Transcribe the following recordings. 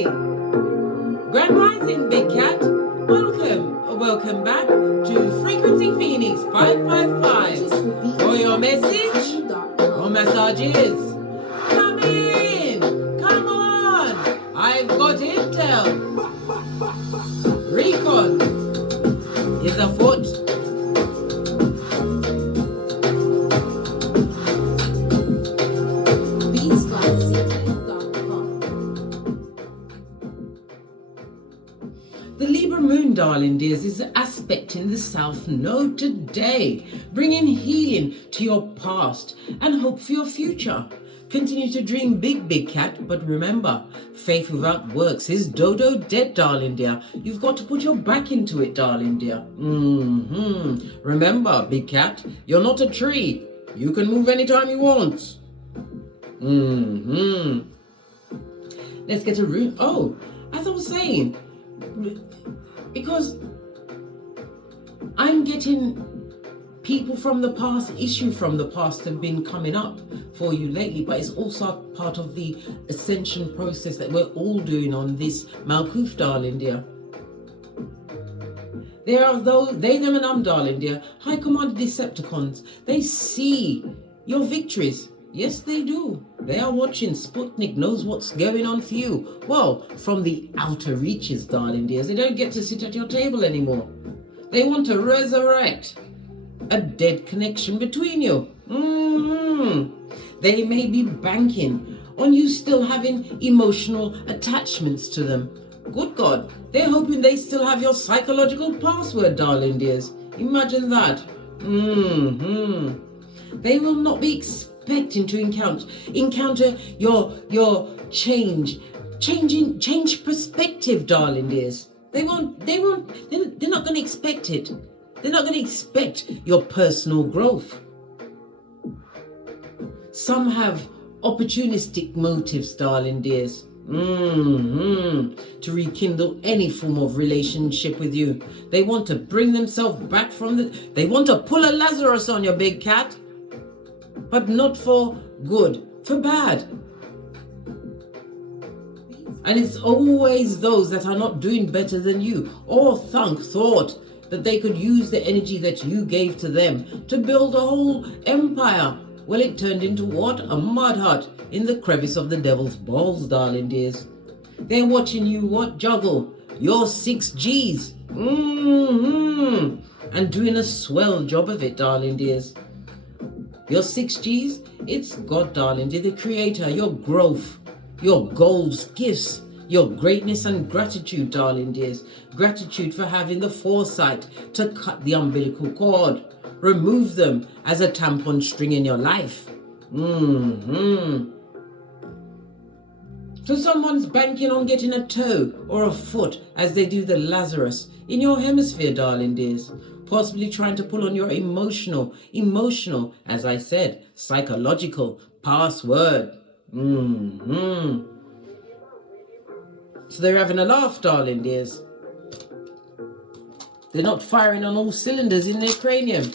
Hey! Grand Rising, Big Cat. Welcome back to Frequency Phoenix 555 for your message, your messages. Come in, come on. I've got intel. Recon is afoot. The Libra moon, darling dears, is aspecting the South Node today, bringing healing to your past and hope for your future. Continue to dream big, Big Cat, but remember, faith without works is dodo dead, darling dear. You've got to put your back into it, darling dear. Remember, Big Cat, you're not a tree. You can move anytime you want. Let's get a root. Oh, as I was saying, because I'm getting people from the past, issue from the past have been coming up for you lately, but it's also part of the ascension process that we're all doing on this Malkuth, darling dear. There are those, they, them and darling dear, high command Decepticons. They see your victories. Yes, they do. They are watching. Sputnik knows what's going on for you. Well, from the outer reaches, darling dears, they don't get to sit at your table anymore. They want to resurrect a dead connection between you. They may be banking on you still having emotional attachments to them. Good God, they're hoping they still have your psychological password, darling dears. Imagine that. They will not be expecting to encounter your change perspective, darling dears. They're not going to expect it. They're not going to expect your personal growth. Some have opportunistic motives, darling dears, to rekindle any form of relationship with you. They want to bring themselves back they want to pull a Lazarus on your, Big Cat. But not for good, for bad. And it's always those that are not doing better than you or thought that they could use the energy that you gave to them to build a whole empire. Well, it turned into what? A mud hut in the crevice of the devil's balls, darling dears. They're watching you juggle your 6 G's. And doing a swell job of it, darling dears. Your 6 G's, it's God, darling dear, the creator, your growth, your goals, gifts, your greatness and gratitude, darling dears. Gratitude for having the foresight to cut the umbilical cord, remove them as a tampon string in your life. So someone's banking on getting a toe or a foot as they do the Lazarus in your hemisphere, darling dears. Possibly trying to pull on your emotional, as I said, psychological password. So they're having a laugh, darling dears. They're not firing on all cylinders in their cranium.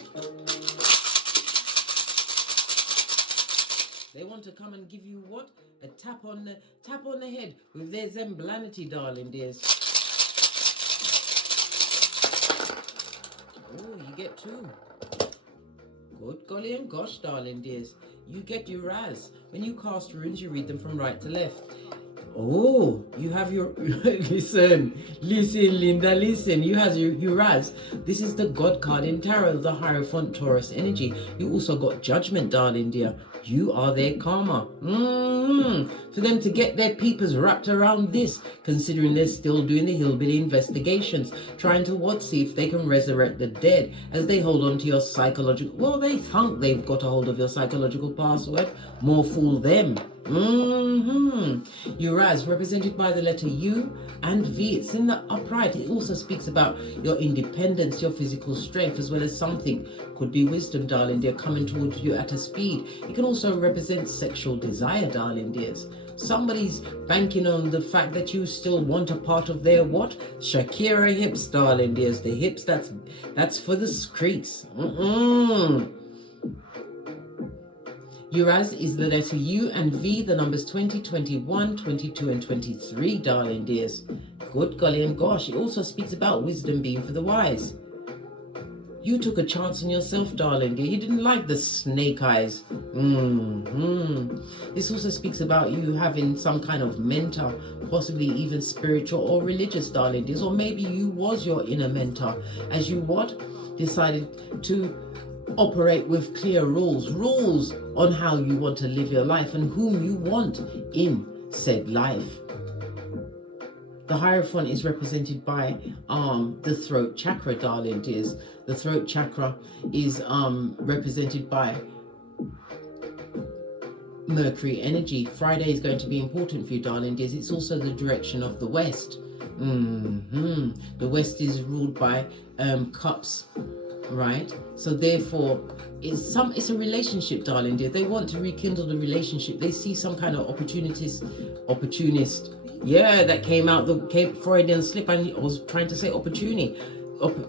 They want to come and give you what? A tap on the head with their zemblanity, darling dears. Oh, you get 2. Good golly and gosh, darling dears. You get your Raz. When you cast runes, you read them from right to left. Oh, you have your... listen, Linda, listen. You have your Raz. This is the God card in Tarot, the Hierophant Taurus energy. You also got Judgment, darling dear. You are their karma. For them to get their peepers wrapped around this, considering they're still doing the hillbilly investigations, trying to see if they can resurrect the dead as they hold on to your psychological... Well, they think they've got a hold of your psychological password. More fool them. Uraz, represented by the letter U and V. It's in the upright. It also speaks about your independence, your physical strength, as well as something. Could be wisdom, darling dear, coming towards you at a speed. It can also represent sexual desire, darling dears. Somebody's banking on the fact that you still want a part of their what? Shakira hips, darling dears. The hips that's for the streets. Uraz is the letter U, and V the numbers 20, 21, 22 and 23, darling dears. Good golly and gosh, it also speaks about wisdom being for the wise. You took a chance on yourself, darling dear. You didn't like the snake eyes. This also speaks about you having some kind of mentor, possibly even spiritual or religious, darling dears. Or maybe you was your inner mentor as you decided to operate with clear rules on how you want to live your life and whom you want in said life. The Hierophant is represented by the throat chakra, darling dears. The throat chakra is represented by Mercury energy. Friday is going to be important for you, darling dears. It's also the direction of the West. The West is ruled by cups, right? So therefore, it's a relationship, darling dear. They want to rekindle the relationship. They see some kind of opportunist. Yeah, that came out the Freudian slip. I was trying to say opportunity.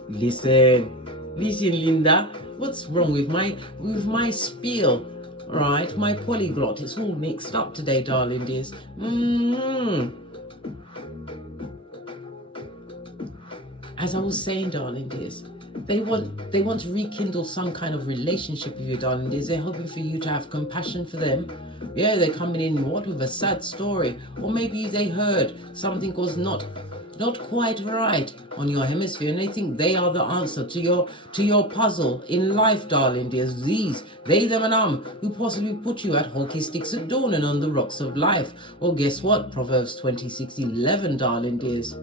Listen, Linda. What's wrong with my spiel? Right, my polyglot. It's all mixed up today, darling dears. As I was saying, darling dears, they want to rekindle some kind of relationship with you, darling dears. They're hoping for you to have compassion for them. Yeah, they're coming in with a sad story, or maybe they heard something was not quite right on your hemisphere, and they think they are the answer to your puzzle in life, darling dears. These, they, them, and who possibly put you at hockey sticks at dawn and on the rocks of life. Well, guess what? Proverbs 26:11, darling dears.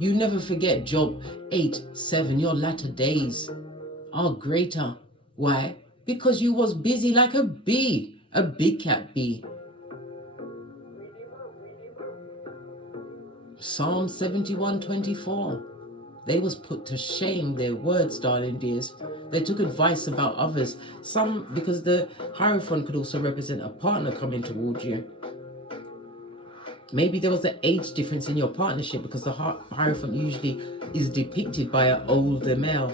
You never forget Job 8:7. Your latter days are greater. Why? Because you was busy like a bee, a big cat bee. Psalm 71:24. They was put to shame, their words, darling dears. They took advice about others. Some, because the Hierophant could also represent a partner coming towards you. Maybe there was an age difference in your partnership, because the Hierophant usually is depicted by an older male.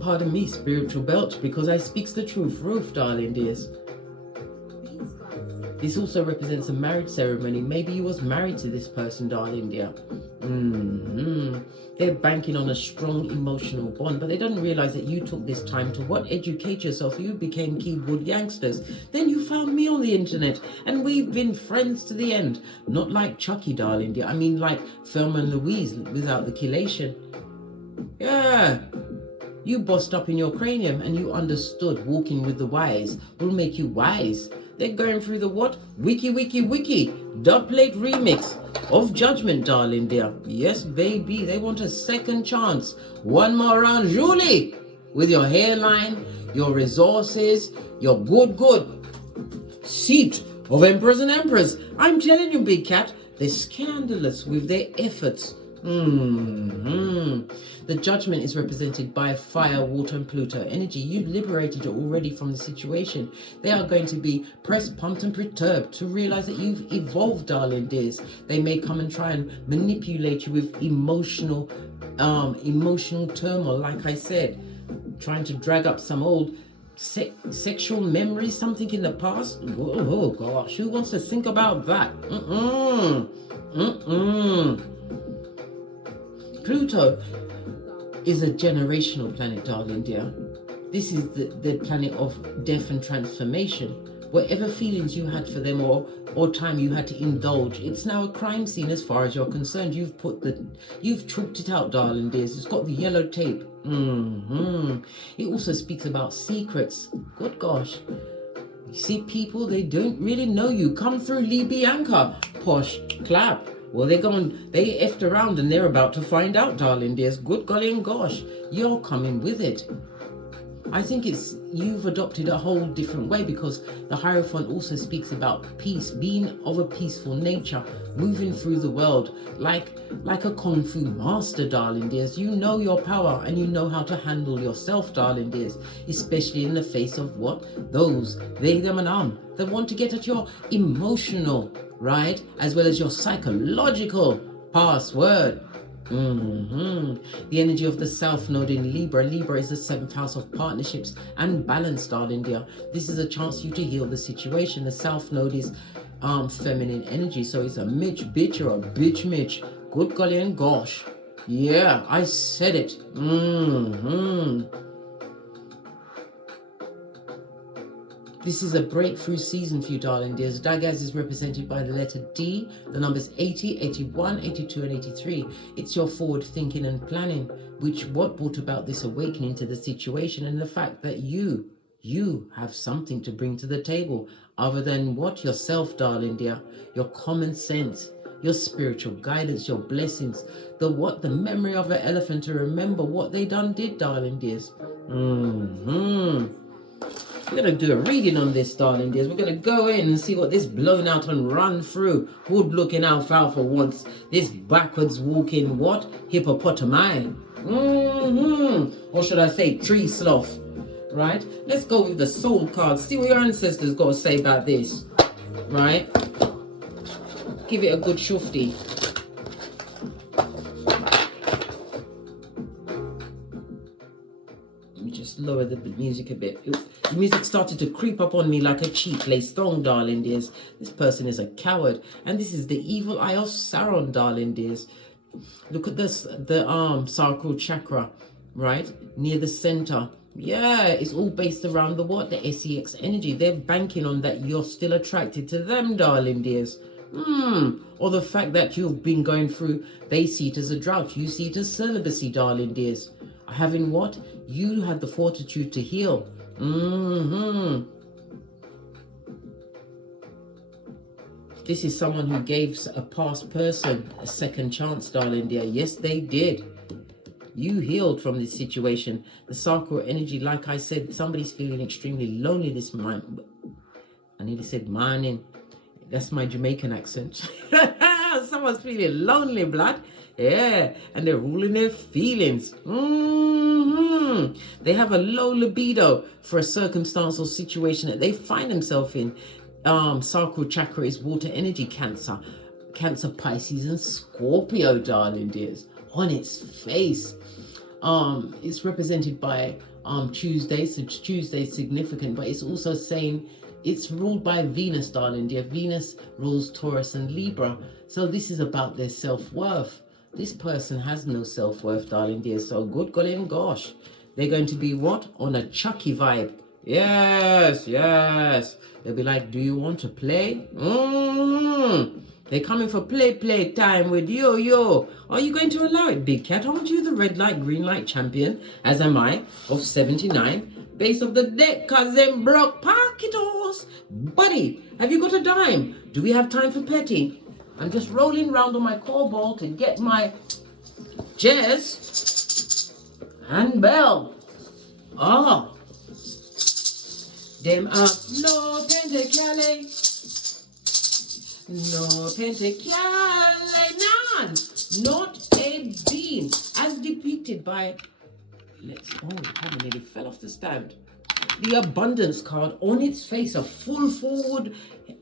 Pardon me, spiritual belch, because I speaks the truth. Roof, darling dears. This also represents a marriage ceremony. Maybe you was married to this person, darling dear. They're banking on a strong emotional bond, but they don't realize that you took this time to educate yourself. You became keyboard youngsters. Then you found me on the internet, and we've been friends to the end. Not like Chucky, darling dear. I mean like Thelma and Louise without the chelation. Yeah. You bossed up in your cranium and you understood walking with the wise will make you wise. They're going through the what? Wiki. Dubplate remix of Judgment, darling dear. Yes, baby. They want a second chance. One more round, Julie. With your hairline, your resources, your good seat of emperors and emperors. I'm telling you, big cat, they're scandalous with their efforts. The Judgment is represented by fire, water and Pluto energy. You liberated it already from the situation. They are going to be pressed, pumped and perturbed to realize that you've evolved, darling dears. They may come and try and manipulate you with emotional turmoil, like I said, trying to drag up some old sexual memories, something in the past. Oh gosh, who wants to think about that? Pluto is a generational planet, darling dear. This is the planet of death and transformation. Whatever feelings you had for them or time you had to indulge, it's now a crime scene as far as you're concerned. You've chalked it out, darling dears. It's got the yellow tape. It also speaks about secrets. Good gosh. You see, people, they don't really know you. Come through, Lee Bianca. Posh, clap. Well, they effed around and they're about to find out, darling dears. Good golly and gosh, you're coming with it. I think you've adopted a whole different way, because the Hierophant also speaks about peace, being of a peaceful nature, moving through the world like a Kung Fu master, darling dears. You know your power and you know how to handle yourself, darling dears, especially in the face of those, they, them and that want to get at your emotional, right, as well as your psychological password. The energy of the South Node in Libra. Libra is the 7th house of partnerships and balance, darling dear. This is a chance for you to heal the situation. The South Node is feminine energy, so it's a Mitch bitch or a bitch Mitch. Good golly and gosh. Yeah, I said it. This is a breakthrough season for you, darling dears. Dagaz is represented by the letter D, the numbers 80, 81, 82, and 83. It's your forward thinking and planning, what brought about this awakening to the situation, and the fact that you have something to bring to the table other than what? Yourself, darling dear. Your common sense, your spiritual guidance, your blessings, the memory of an elephant to remember what they did, darling dears. We're going to do a reading on this, darling dears. We're going to go in and see what this blown out and run through good looking alfalfa wants. This backwards walking what? Hippopotami. Or should I say tree sloth? Right? Let's go with the soul card. See what your ancestors got to say about this. Right? Give it a good shufti. Let me just lower the music a bit. The music started to creep up on me like a cheek. Lay strong, darling dears. This person is a coward. And this is the evil eye of Sauron, darling dears. Look at this, the sacral chakra, right? Near the center. Yeah, it's all based around the what? The SEX energy. They're banking on that you're still attracted to them, darling dears. Or the fact that you've been going through, they see it as a drought. You see it as celibacy, darling dears. Having what? You had the fortitude to heal. This is someone who gave a past person a second chance, darling dear. Yes, they did. You healed from this situation. The sacral energy, like I said, somebody's feeling extremely lonely this month. I nearly said morning. That's my Jamaican accent. Someone's feeling lonely, blood. Yeah, and they're ruling their feelings. They have a low libido for a circumstance or situation that they find themselves in. Sacral chakra is water energy, Cancer, Pisces, and Scorpio, darling dears. On its face, it's represented by Tuesday. So Tuesday is significant, but it's also saying it's ruled by Venus, darling dear. Venus rules Taurus and Libra. So this is about their self-worth. This person has no self-worth, darling dear. So good golly and gosh. They're going to be what? On a Chucky vibe. Yes, yes. They'll be like, do you want to play? They're coming for play time with yo. Are you going to allow it, big cat? Aren't you the red light, green light champion, as am I, of 79? Base of the deck, cause them broke pocketers. Buddy, have you got a dime? Do we have time for petty? I'm just rolling round on my core ball to get my jazz and bell. Oh. Them up, no pentacale. No pentacale, none. Not a bean. As depicted by, how many fell off the stand. The abundance card on its face, a full forward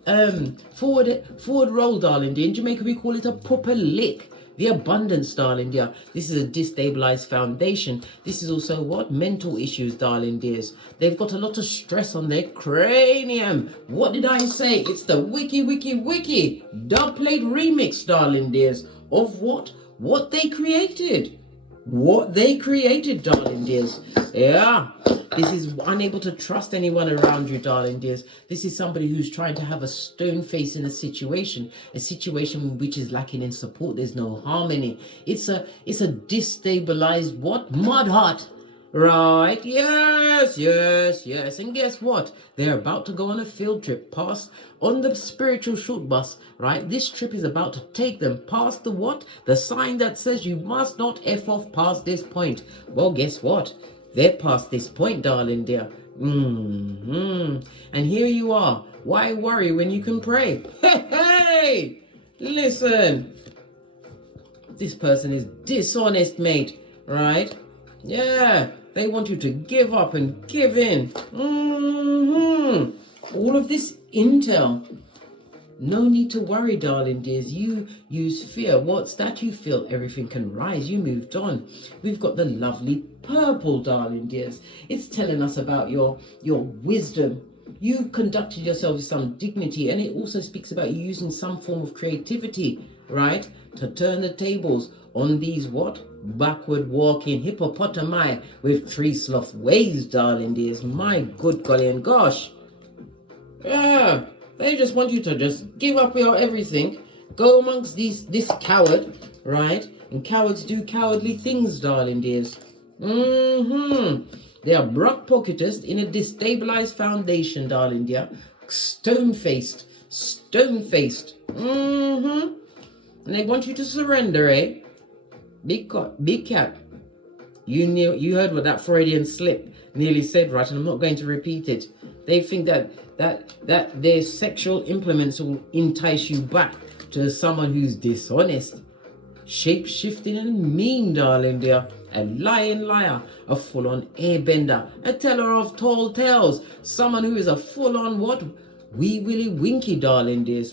roll, darling dear. In Jamaica we call it a proper lick. The abundance, darling dear. This is a destabilized foundation. This is also what? Mental issues, darling dears. They've got a lot of stress on their cranium. What did I say? It's the wiki dubplate remix, darling dears, of what? What they created. What they created, darling dears. Yeah. This is unable to trust anyone around you, darling dears. This is somebody who's trying to have a stone face in a situation which is lacking in support. There's no harmony. It's a destabilized what? Mud hut. Right? Yes. And guess what? They're about to go on a field trip on the spiritual short bus, right? This trip is about to take them past the what? The sign that says you must not F off past this point. Well, guess what? They're past this point, darling dear. And here you are. Why worry when you can pray? Hey! Listen. This person is dishonest, mate. Right? Yeah. They want you to give up and give in. All of this intel. No need to worry, darling dears. You use fear. What's that you feel? Everything can rise. You moved on. We've got the lovely purple, darling dears. It's telling us about your wisdom. You conducted yourself with some dignity, and it also speaks about you using some form of creativity, right? To turn the tables on these what? Backward walking hippopotami with tree sloth ways, darling dears. My good golly and gosh. Yeah. They just want you to just give up your everything, go amongst this coward, right? And cowards do cowardly things, darling dears. They are brock-pocketed in a destabilized foundation, darling dear. Stone-faced. And they want you to surrender, eh? Big cat. You heard what that Freudian slip nearly said, right? And I'm not going to repeat it. They think that their sexual implements will entice you back to someone who's dishonest, shape-shifting and mean, darling dear. A lying liar, a full-on airbender, a teller of tall tales, someone who is a full-on what? Wee willy winky, darling dears.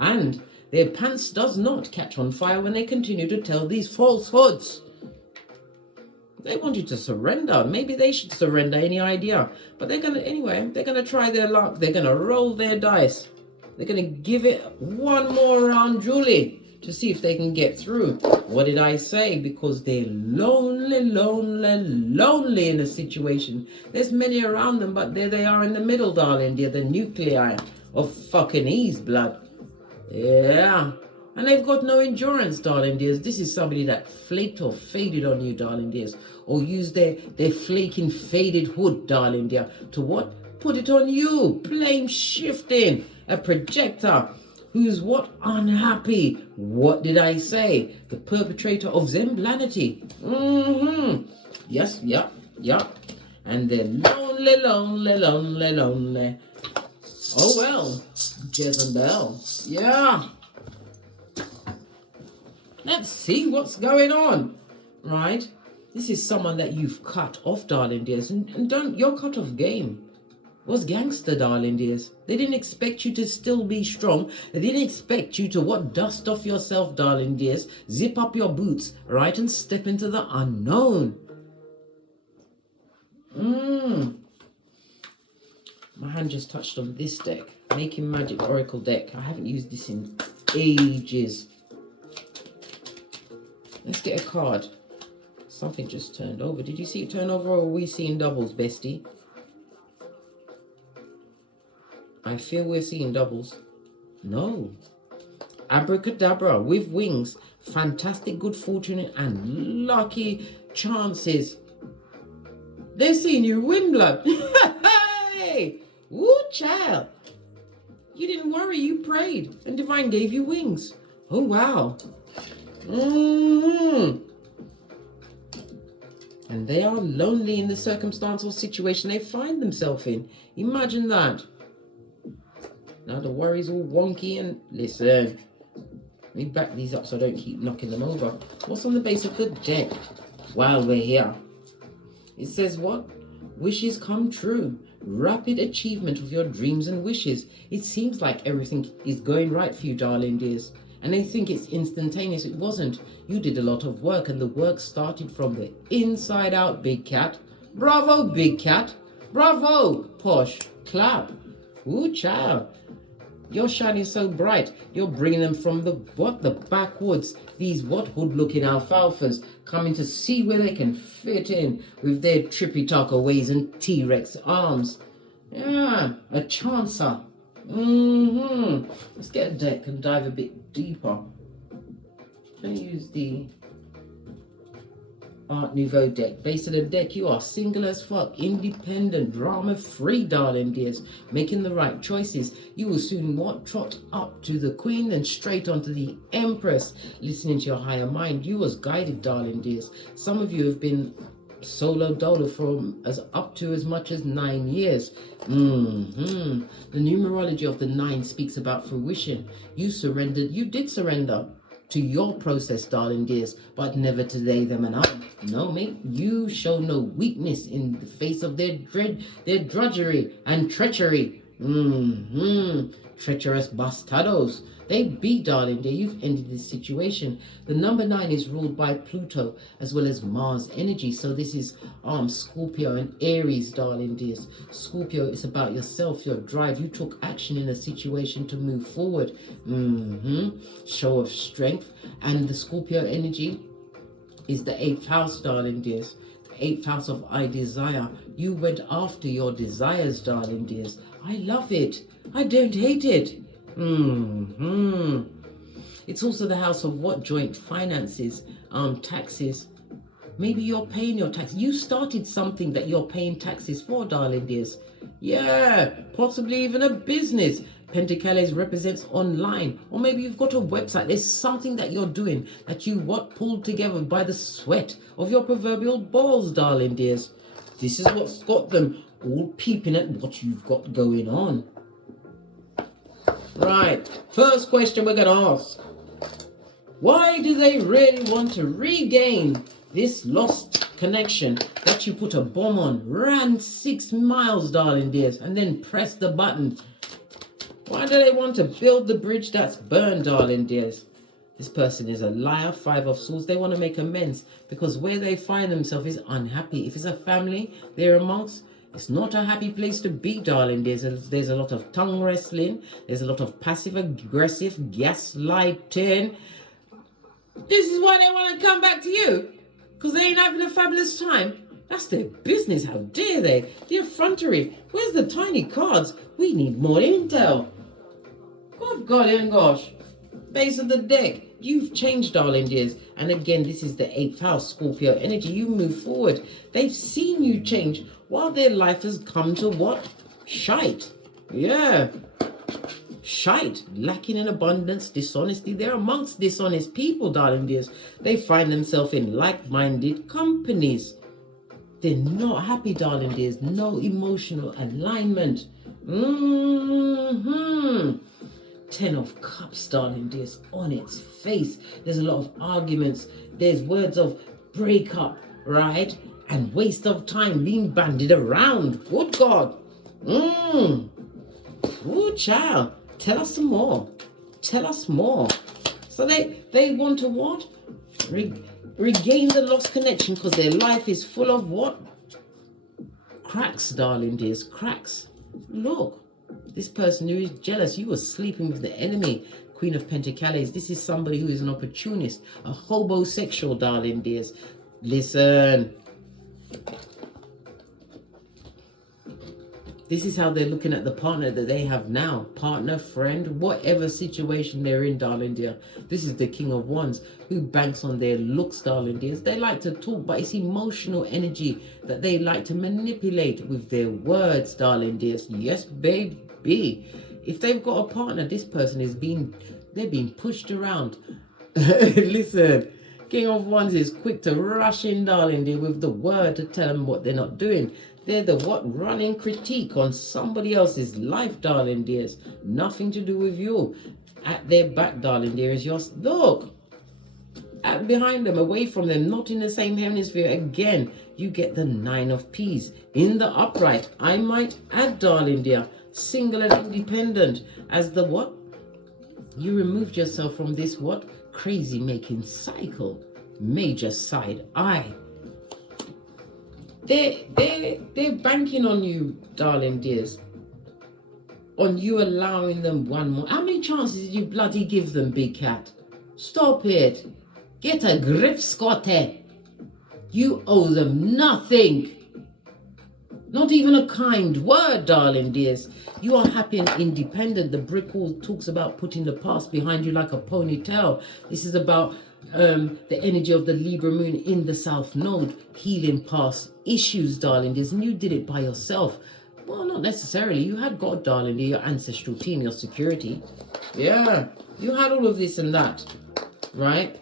And their pants does not catch on fire when they continue to tell these falsehoods. They want you to surrender. Maybe they should surrender, any idea? But they're gonna try their luck. They're gonna roll their dice. They're gonna give it one more round, Julie, to see if they can get through. What did I say? Because they're lonely in a situation. There's many around them, but there they are in the middle, darling dear, the nuclei of fucking Eve's blood. Yeah. And they've got no endurance, darling dears. This is somebody that flaked or faded on you, darling dears. Or used their flaking, faded hood, darling dear, to what? Put it on you. Blame shifting. A projector who's what? Unhappy. What did I say? The perpetrator of Zemblanity. Yes, yeah. And they're lonely. Oh well, Jezebel. Yeah. Let's see what's going on, right? This is someone that you've cut off, darling dears, and you're cut off game. Was gangster, darling dears. They didn't expect you to still be strong. They didn't expect you to dust off yourself, darling dears, zip up your boots, right, and step into the unknown. My hand just touched on this deck, Making Magic Oracle deck. I haven't used this in ages. Let's get a card. Something just turned over. Did you see it turn over, or are we seeing doubles, bestie? I feel we're seeing doubles. No. Abracadabra with wings. Fantastic good fortune and lucky chances. They're seeing you win, blood. Hey! Woo, child. You didn't worry, you prayed, and Divine gave you wings. Oh, wow. And they are lonely in the circumstance or situation they find themselves in. Imagine that. Now the worry's all wonky and listen. Let me back these up so I don't keep knocking them over. What's on the base of the deck while we're here? It says what? Wishes come true. Rapid achievement of your dreams and wishes. It seems like everything is going right for you, darling dears. And they think it's instantaneous. It wasn't. You did a lot of work, and the work started from the inside out, big cat. Bravo, big cat. Bravo, Posh. Clap. Ooh, child. You're shining so bright. You're bringing them from the backwoods. These hood-looking alfalfas coming to see where they can fit in with their trippy-talker ways and T-Rex arms. Yeah, a chancer. Let's get a deck and dive a bit deeper. I'm going to use the Art Nouveau deck. Base of the deck, you are single as fuck, independent, drama-free, darling dears, making the right choices. You will soon trot up to the Queen and straight onto the Empress, listening to your higher mind. You was guided, darling dears. Some of you have been solo dolo for up to as much as 9 years. The numerology of the 9 speaks about fruition. You did surrender to your process, darling dears, but never to they, them, and I. No, mate, you show no weakness in the face of their drudgery and treachery. Treacherous bastardos. They beat, darling dear. You've ended this situation. The number 9 is ruled by Pluto as well as Mars energy. So this is Scorpio and Aries, darling dears. Scorpio is about yourself, your drive. You took action in a situation to move forward. Show of strength. And the Scorpio energy is the 8th house, darling dears. The 8th house of I desire. You went after your desires, darling dears. I love it. I don't hate it. It's also the house of what? Joint finances, taxes. Maybe you're paying your tax. You started something that you're paying taxes for, darling dears. Yeah, possibly even a business. Pentacles represents online, or maybe you've got a website. There's something that you're doing that you pulled together by the sweat of your proverbial balls, darling dears. This is what's got them all peeping at what you've got going on. Right, first question we're going to ask. Why do they really want to regain this lost connection that you put a bomb on, ran 6 miles, darling dears, and then pressed the button? Why do they want to build the bridge that's burned, darling dears? This person is a liar, 5 of Swords. They want to make amends because where they find themselves is unhappy. If it's a family they're amongst, it's not a happy place to be, darling. There's a lot of tongue wrestling. There's a lot of passive-aggressive gaslighting. This is why they want to come back to you. Because they ain't having a fabulous time. That's their business. How dare they? The effrontery. Where's the tiny cards? We need more intel. Good golly and gosh. Base of the deck. You've changed, darling dears. And again, this is the 8th house, Scorpio energy. You move forward. They've seen you change while their life has come to what? Shite. Yeah. Shite. Lacking in abundance, dishonesty. They're amongst dishonest people, darling dears. They find themselves in like-minded companies. They're not happy, darling dears. No emotional alignment. 10 of Cups, darling dears, on its face. There's a lot of arguments. There's words of breakup, right? And waste of time being bandied around. Good God. Ooh, child. Tell us some more. Tell us more. So they want to what? Regain the lost connection because their life is full of what? Cracks, darling dears. Cracks. Look. This person who is jealous, you were sleeping with the enemy. Queen of Pentacles. This is somebody who is an opportunist, a hobosexual, darling dears. Listen. This is how they're looking at the partner that they have now. Partner, friend, whatever situation they're in, darling dear. This is the King of Wands who banks on their looks, darling dears. They like to talk, but it's emotional energy that they like to manipulate with their words, darling dears. Yes, baby. If they've got a partner, this person is they're being pushed around. Listen, King of Wands is quick to rush in, darling dear, with the word to tell them what they're not doing. They're the running critique on somebody else's life, darling dears. Nothing to do with you. At their back, darling dear, is yours. Look. At behind them, away from them, not in the same hemisphere. Again, you get the 9 of Peas. In the upright, I might add, darling dear, single and independent. As the what? You removed yourself from this what? Crazy making cycle. Major side eye. They're banking on you, darling dears. On you allowing them one more. How many chances did you bloody give them, big cat? Stop it. Get a grip, Scotty. You owe them nothing. Not even a kind word, darling dears. You are happy and independent. The brick wall talks about putting the past behind you like a ponytail. This is about the energy of the Libra moon in the South Node, healing past issues, darling dears. And you did it by yourself. Well, not necessarily. You had God, darling dear, your ancestral team, your security. Yeah, you had all of this and that, right?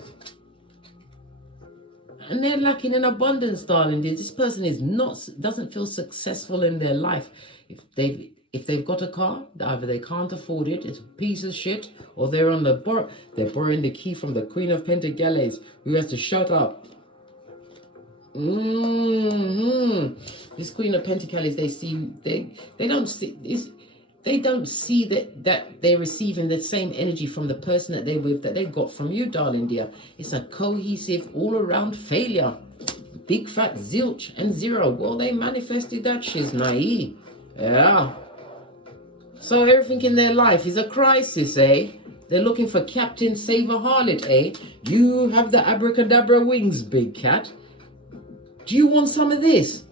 And they're lacking in abundance, darling dears. This person doesn't feel successful in their life. If they've got a car, either they can't afford it, it's a piece of shit, or they're on they're borrowing the key from the Queen of Pentacles, who has to shut up. This Queen of Pentacles, they don't see this. They don't see that they're receiving the same energy from the person that they're with that they got from you, darling dear. It's a cohesive, all-around failure. Big fat zilch and zero. Well, they manifested that. She's naive. Yeah. So everything in their life is a crisis, eh? They're looking for Captain Save a Harlot, eh? You have the abracadabra wings, big cat. Do you want some of this?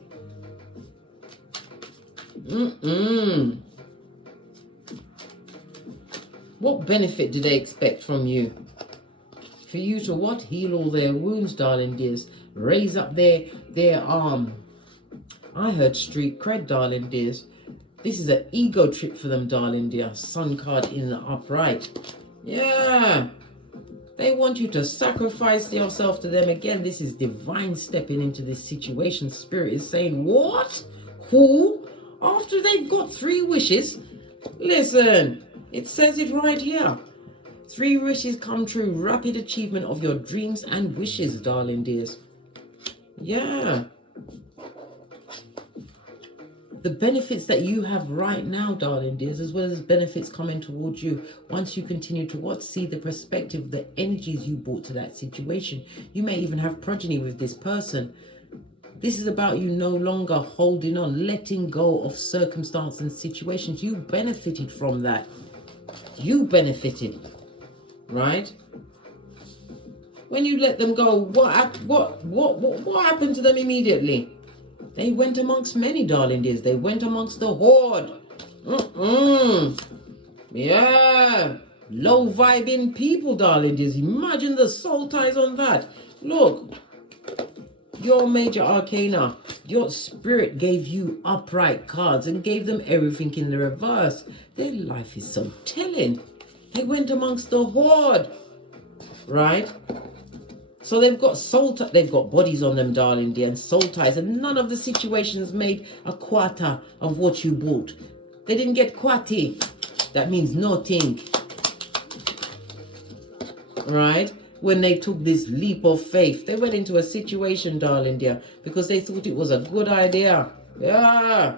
What benefit do they expect from you? For you to what? Heal all their wounds, darling dears. Raise up their I heard street cred, darling dears. This is an ego trip for them, darling dear. Sun card in the upright. Yeah. They want you to sacrifice yourself to them. Again, this is divine stepping into this situation. Spirit is saying, what? Who? After they've got 3 wishes? Listen, it says it right here. 3 wishes come true. Rapid achievement of your dreams and wishes, darling dears. Yeah. The benefits that you have right now, darling dears, as well as benefits coming towards you once you continue to what? See the perspective, the energies you brought to that situation. You may even have progeny with this person. This is about you no longer holding on, letting go of circumstance and situations. You benefited from that. You benefited, right? When you let them go, what happened to them immediately? They went amongst many, darling dears. They went amongst the horde. Yeah. Low vibing people, darling dears. Imagine the soul ties on that. Look. Your major arcana. Your spirit gave you upright cards and gave them everything in the reverse. Their life is so telling. They went amongst the horde. Right? So they've got they've got bodies on them, darling dear, and soul ties, and none of the situations made a quarter of what you bought. They didn't get quati. That means nothing. Right? When they took this leap of faith, they went into a situation, darling dear, because they thought it was a good idea. Yeah.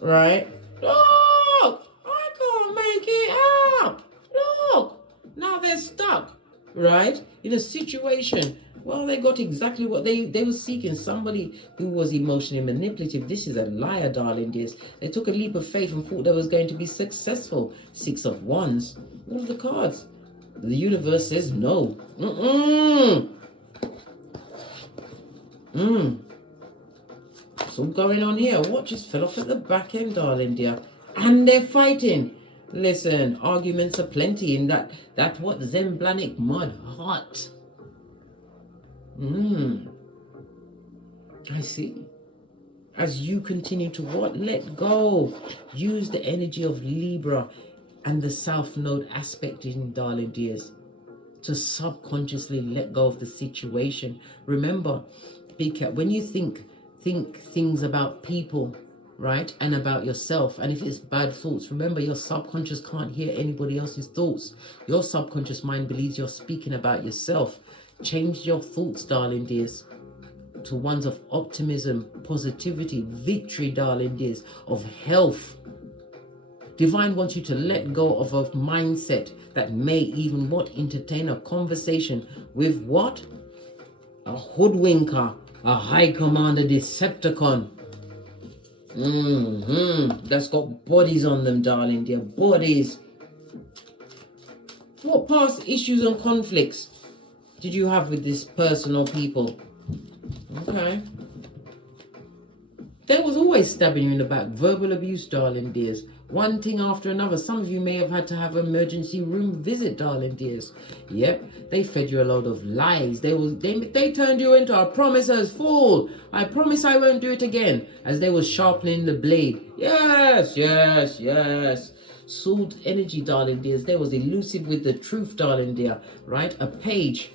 Right? Look! I can't make it up! Look! Now they're stuck. Right? In a situation. Well, they got exactly what they were seeking. Somebody who was emotionally manipulative. This is a liar, darling dears. They took a leap of faith and thought they was going to be successful. 6 of Wands. All of the cards. The universe says no. So going on here. What just fell off at the back end, darling dear? And they're fighting. Listen, arguments are plenty in that what Zemblanic mud hot. I see. As you continue to what? Let go. Use the energy of Libra and the South Node aspect in, darling dears, to subconsciously let go of the situation. Remember, Big Cat, when you think things about people, right, and about yourself, and if it's bad thoughts, remember your subconscious can't hear anybody else's thoughts. Your subconscious mind believes you're speaking about yourself. Change your thoughts, darling dears, to ones of optimism, positivity, victory, darling dears, of health. Divine wants you to let go of a mindset that may even what? Entertain a conversation with what? A hoodwinker, a high commander Decepticon. That's got bodies on them, darling dear. Bodies. What past issues and conflicts did you have with this person or people? Okay. There was always stabbing you in the back. Verbal abuse, darling dears. One thing after another. Some of you may have had to have an emergency room visit, darling dears. Yep, they fed you a load of lies. They turned you into a promiser's fool. I promise I won't do it again. As they were sharpening the blade. Yes. Sword energy, darling dears. They was elusive with the truth, darling dear. Right? A page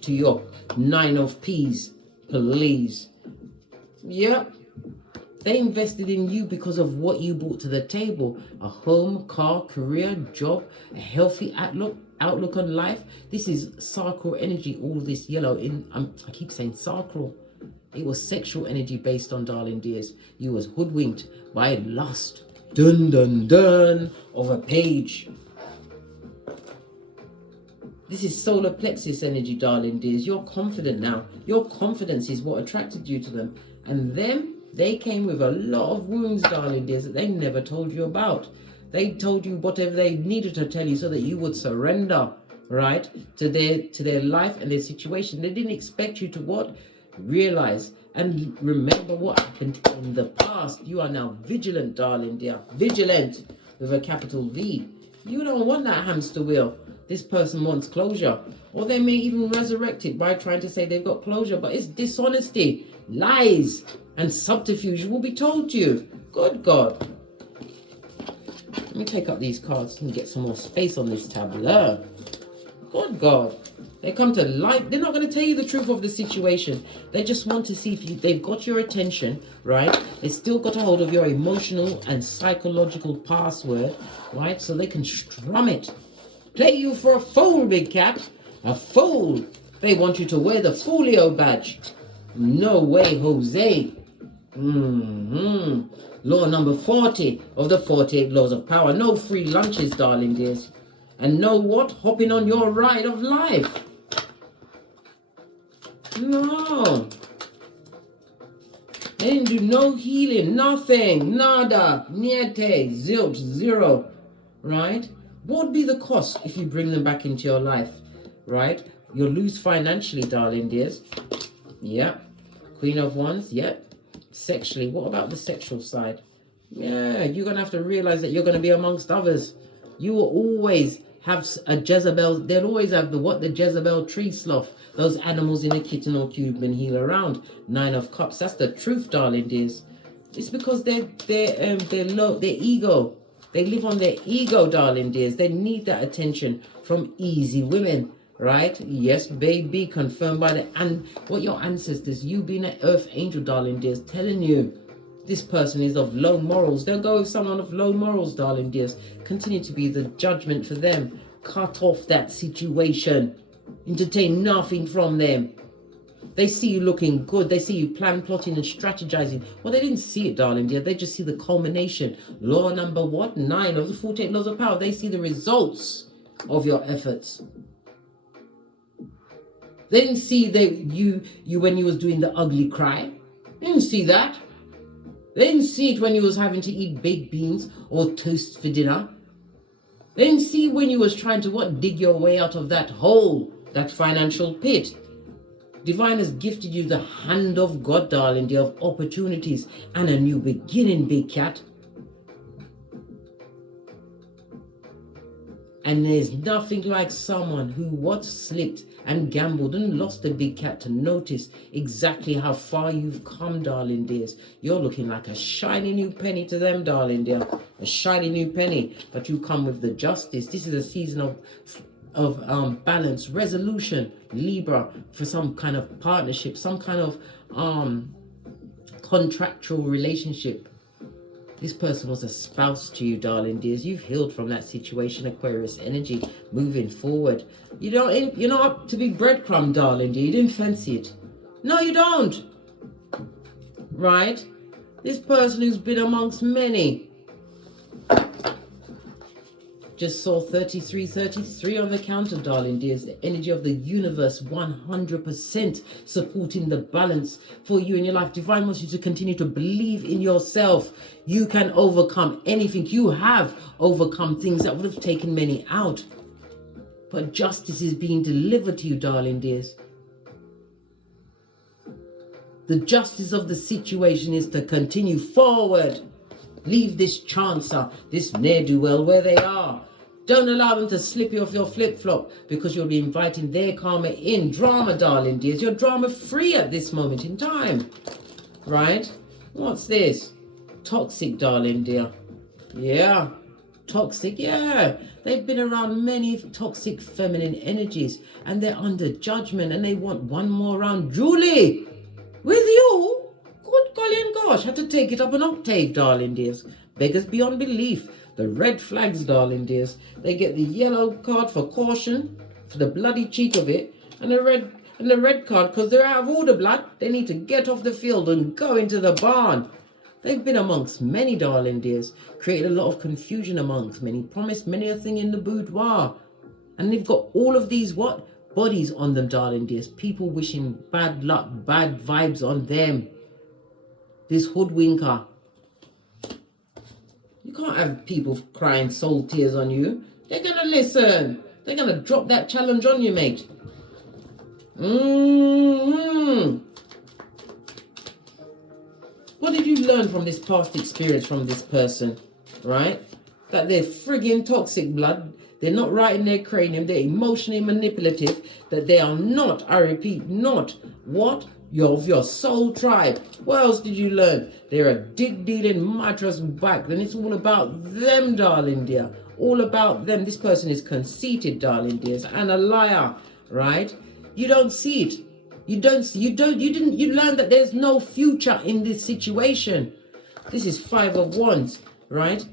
to your 9 of Peas, please. Yep. They invested in you because of what you brought to the table. A home, car, career, job, a healthy outlook on life. This is sacral energy, all this yellow. I keep saying sacral. It was sexual energy based on, darling dears. You was hoodwinked by lust. dun dun dun of a page. This is solar plexus energy, darling dears. You're confident now. Your confidence is what attracted you to them. And them, they came with a lot of wounds, darling dears, that they never told you about. They told you whatever they needed to tell you so that you would surrender, right, to their life and their situation. They didn't expect you to what? Realize and remember what happened in the past. You are now vigilant, darling dear. Vigilant with a capital V. You don't want that hamster wheel. This person wants closure. Or they may even resurrect it by trying to say they've got closure. But it's dishonesty, lies, and subterfuge will be told to you. Good God. Let me take up these cards and get some more space on this tableau. Good God. They come to life. They're not going to tell you the truth of the situation. They just want to see if they've got your attention, right? They've still got a hold of your emotional and psychological password, right? So they can strum it. Play you for a fool, big cat. A fool. They want you to wear the Folio badge. No way, Jose. Law number 40 of the 48 laws of power. No free lunches, darling dears. And no what? Hopping on your ride of life. No. They didn't do no healing. Nothing. Nada. Niente. Zilch. Zero. Right? What would be the cost if you bring them back into your life? Right? You'll lose financially, darling dears. Yep. Queen of Wands. Yep. Sexually. What about the sexual side? Yeah. You're going to have to realize that you're going to be amongst others. You will always have a Jezebel. They'll always have the what? The Jezebel tree sloth. Those animals in a kitten or Cuban heel around. 9 of Cups. That's the truth, darling dears. It's because they're low. Their ego. They live on their ego, darling dears. They need that attention from easy women, right? Yes, baby, confirmed by what your ancestors, you being an earth angel, darling dears, telling you this person is of low morals. They'll go with someone of low morals, darling dears. Continue to be the judgment for them. Cut off that situation. Entertain nothing from them. They see you looking good. They see you plan, plotting, and strategizing. Well, they didn't see it, darling dear. They just see the culmination. Law number what? 9 of the 48 laws of power. They see the results of your efforts. They didn't see you when you was doing the ugly cry. They didn't see that. They didn't see it when you was having to eat baked beans or toast for dinner. They didn't see when you was trying to what? Dig your way out of that hole, that financial pit. Divine has gifted you the hand of God, darling dear, of opportunities and a new beginning, big cat. And there's nothing like someone who what slipped and gambled and lost a big cat to notice exactly how far you've come, darling dears. You're looking like a shiny new penny to them, darling dear. A shiny new penny, but you come with the justice. This is a season of balance, resolution, Libra, for some kind of partnership, some kind of contractual relationship. This person was a spouse to you, darling dears. You've healed from that situation, Aquarius energy, moving forward. You're not up to be breadcrumb, darling dear. You didn't fancy it. No, you don't. Right? This person who's been amongst many. Just saw 33 on the counter, darling dears. The energy of the universe, 100% supporting the balance for you in your life. Divine wants you to continue to believe in yourself. You can overcome anything. You have overcome things that would have taken many out. But justice is being delivered to you, darling dears. The justice of the situation is to continue forward. Leave this chancer, this ne'er-do-well where they are. Don't allow them to slip you off your flip-flop, because you'll be inviting their karma in. Drama, darling dears. You're drama-free at this moment in time. Right? What's this? Toxic, darling dear. Yeah. Toxic, yeah. They've been around many toxic feminine energies, and they're under judgment, and they want one more round. Julie, with you? Good golly and gosh. Had to take it up an octave, darling dears. Beggars beyond belief. The red flags, darling dears. They get the yellow card for caution, for the bloody cheek of it, and the red card because they're out of order, blood. They need to get off the field and go into the barn. They've been amongst many, darling dears, created a lot of confusion amongst many, promised many a thing in the boudoir. And they've got all of these what? Bodies on them, darling dears. People wishing bad luck, bad vibes on them. This hoodwinker. You can't have people crying soul tears on you. They're going to listen. They're going to drop that challenge on you, mate. What did you learn from this past experience from this person, right? That they're friggin' toxic, blood. They're not right in their cranium. They're emotionally manipulative. That they are not, I repeat, not what? Of your soul tribe. What else did you learn? They're a dick-dealing mattress back. Then it's all about them, darling dear. All about them. This person is conceited, darling dears, and a liar, right? You don't see it. You learn that there's no future in this situation. This is 5 of Wands, right?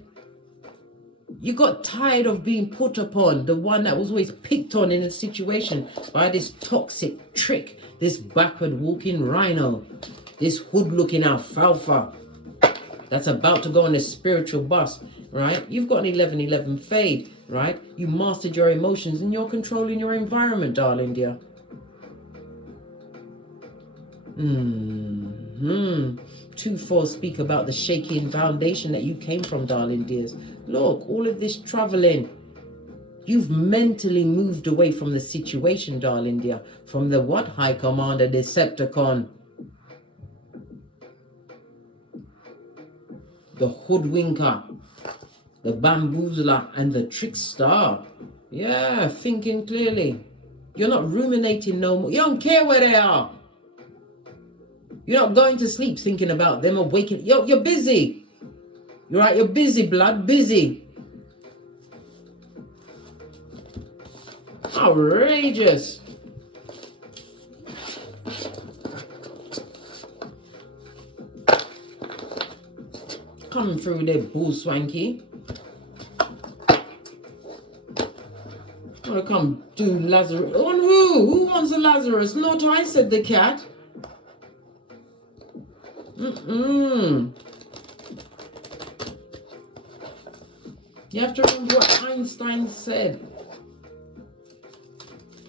You got tired of being put upon, the one that was always picked on in a situation by this toxic trick, this backward walking rhino, this hood looking alfalfa that's about to go on a spiritual bus, right? You've got an 11-11 fade, right? You mastered your emotions and you're controlling your environment, darling dear. 2-4 speak about the shaking foundation that you came from, darling dears. Look, all of this traveling, you've mentally moved away from the situation, darling dear. From the what? High Commander Decepticon. The hoodwinker, the bamboozler, and the trickster. Yeah, thinking clearly. You're not ruminating no more. You don't care where they are. You're not going to sleep thinking about them or waking. You're busy. You're right. You're busy, blood. Busy. Outrageous. Coming through there, bull swanky. Wanna come do Lazarus? On who? Who wants a Lazarus? Not I, said the cat. You have to remember what Einstein said.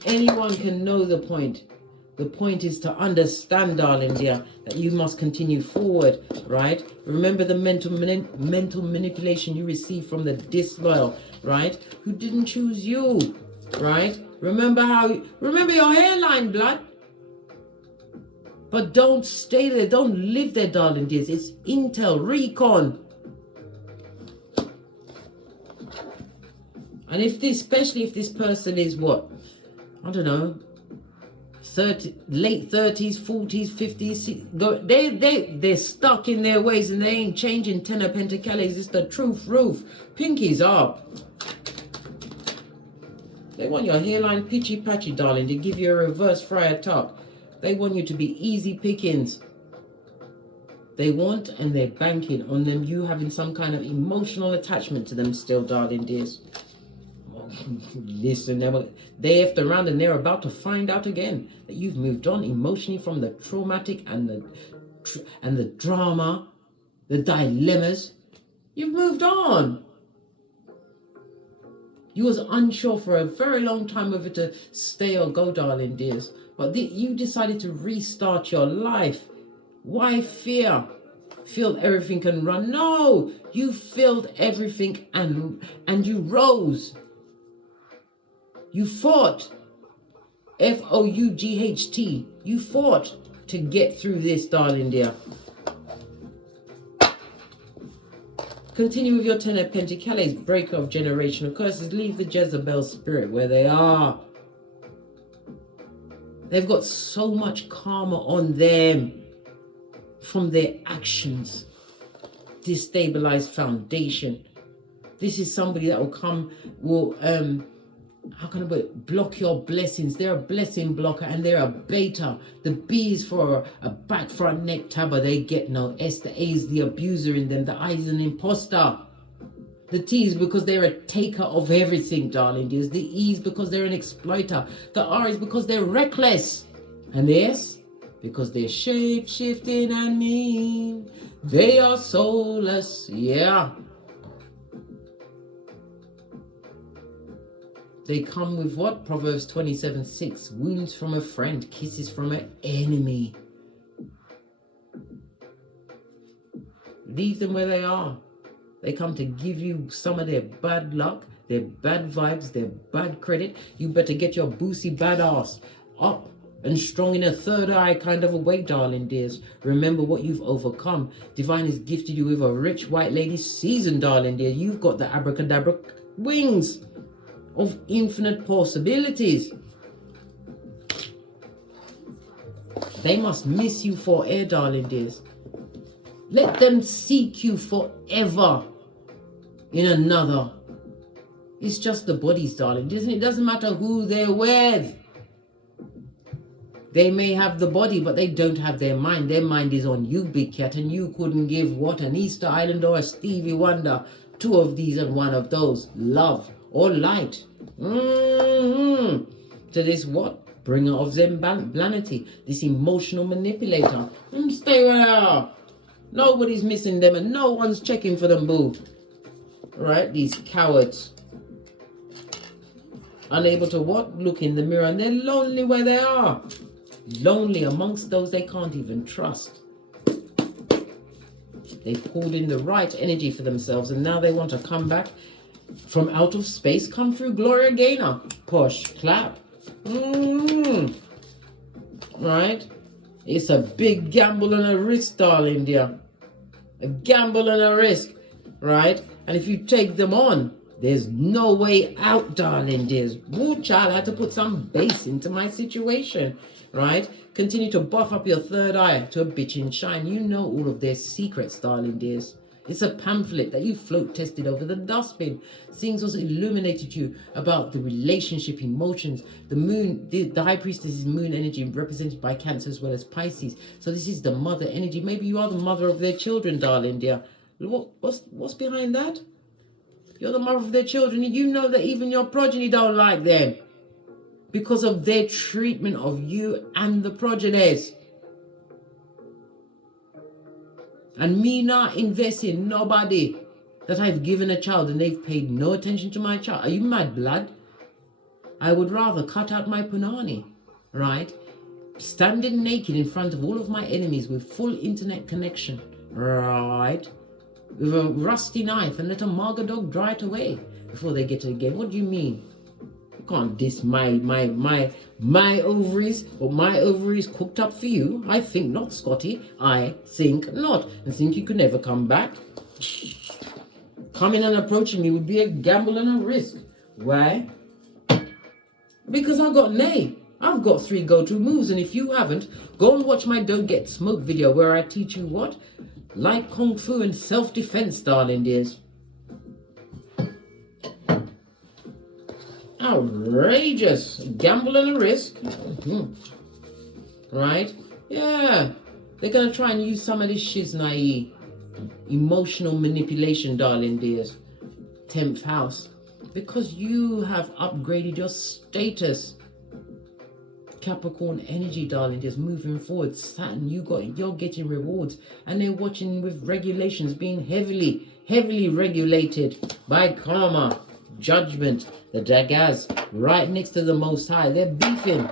Anyone can know the point. The point is to understand, darling dear, that you must continue forward, right? Remember the mental manipulation you received from the disloyal, right? Who didn't choose you, right? Remember your hairline, blood. But don't stay there. Don't live there, darling dears. It's intel, recon. And especially if this person is what? I don't know. Late 30s, 40s, 50s. They're stuck in their ways and they ain't changing. 10 of Pentacles. It's the truth roof. Pinkies up. They want your hairline pitchy patchy, darling. They give you a reverse friar tuck. They want you to be easy pickings. They want and they're banking on them. You having some kind of emotional attachment to them still, darling dears. Listen, they effed around and they're about to find out again that you've moved on emotionally from the traumatic and the drama, the dilemmas. You've moved on. You was unsure for a very long time whether to stay or go, darling dears. But you decided to restart your life. Why fear? Feel everything can run. No, you filled everything and you rose. You fought. F-O-U-G-H-T. You fought to get through this, darling dear. Continue with your 10 of Pentacles, breaker of generational curses. Leave the Jezebel spirit where they are. They've got so much karma on them from their actions. Destabilized foundation. This is somebody that will how can I put it? Block your blessings. They're a blessing blocker and they're a beta. The B is for a back front neck tabber. They get no S. The A is the abuser in them. The I is an imposter. The T is because they're a taker of everything, darling dears. The E is because they're an exploiter. The R is because they're reckless. And the S, because they're shape-shifting and mean. They are soulless. Yeah. They come with what? Proverbs 27:6. Wounds from a friend, kisses from an enemy. Leave them where they are. They come to give you some of their bad luck, their bad vibes, their bad credit. You better get your boosie badass up and strong in a third eye kind of a way, darling dears. Remember what you've overcome. Divine has gifted you with a rich white lady season, darling dear. You've got the abracadabra wings of infinite possibilities. They must miss you for air, darling dears. Let them seek you forever in another. It's just the bodies, darling. It doesn't matter who they're with. They may have the body, but they don't have their mind. Their mind is on you, big cat, and you couldn't give what, an Easter Island or a Stevie Wonder, 2 of these and 1 of those, love or light. To this what? Bringer of Zemblanity, this emotional manipulator. Stay where they are. Nobody's missing them and no one's checking for them, boo. Right? These cowards. Unable to what? Look in the mirror, and they're lonely where they are. Lonely amongst those they can't even trust. They pulled in the right energy for themselves and now they want to come back from out of space, come through Gloria Gaynor. Push, clap. Right? It's a big gamble and a risk, darling dear. A gamble and a risk, right? And if you take them on, there's no way out, darling dears. Woo, child, I had to put some bass into my situation, right? Continue to buff up your third eye to a bitchin' shine. You know all of their secrets, darling dears. It's a pamphlet that you float tested over the dustbin. Things was illuminated you about the relationship, emotions. The moon, the high priestess is moon energy represented by Cancer as well as Pisces. So this is the mother energy. Maybe you are the mother of their children, darling dear. What's behind that? You're the mother of their children. You know that even your progeny don't like them because of their treatment of you and the progenies. And me not invest in nobody that I've given a child and they've paid no attention to my child. Are you mad, blood? I would rather cut out my punani, right? Standing naked in front of all of my enemies with full internet connection, right? With a rusty knife and let a marga dog dry it away before they get it again. What do you mean? You can't diss my ovaries, or my ovaries cooked up for you. I think not, Scotty. I think not. And think you could never come back? Coming and approaching me would be a gamble and a risk. Why? Because I've got nay. I've got 3 go-to moves, and if you haven't, go and watch my Don't Get Smoked video where I teach you what? Like Kung Fu and self-defense, darling dears. Outrageous. Gamble and a risk. Right? Yeah. They're going to try and use some of this shiznai emotional manipulation, darling dears. 10th house. Because you have upgraded your status. Capricorn energy, darling, just moving forward. Saturn, you're getting rewards, and they're watching with regulations being heavily regulated by karma, judgment, the daggers, right next to the Most High. They're beefing,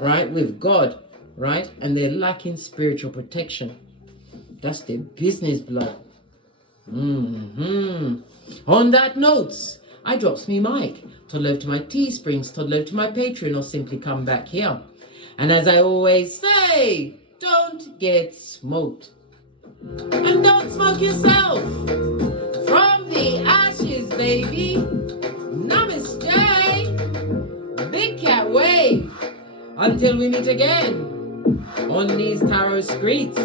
right, with God, right, and they're lacking spiritual protection. That's their business, blood. On that note, I drops me mic. Toddle over to my Teesprings, toddle over to my Patreon, or simply come back here. And as I always say, don't get smoked. And don't smoke yourself. From the ashes, baby. Namaste. Big cat wave. Until we meet again on these tarot streets.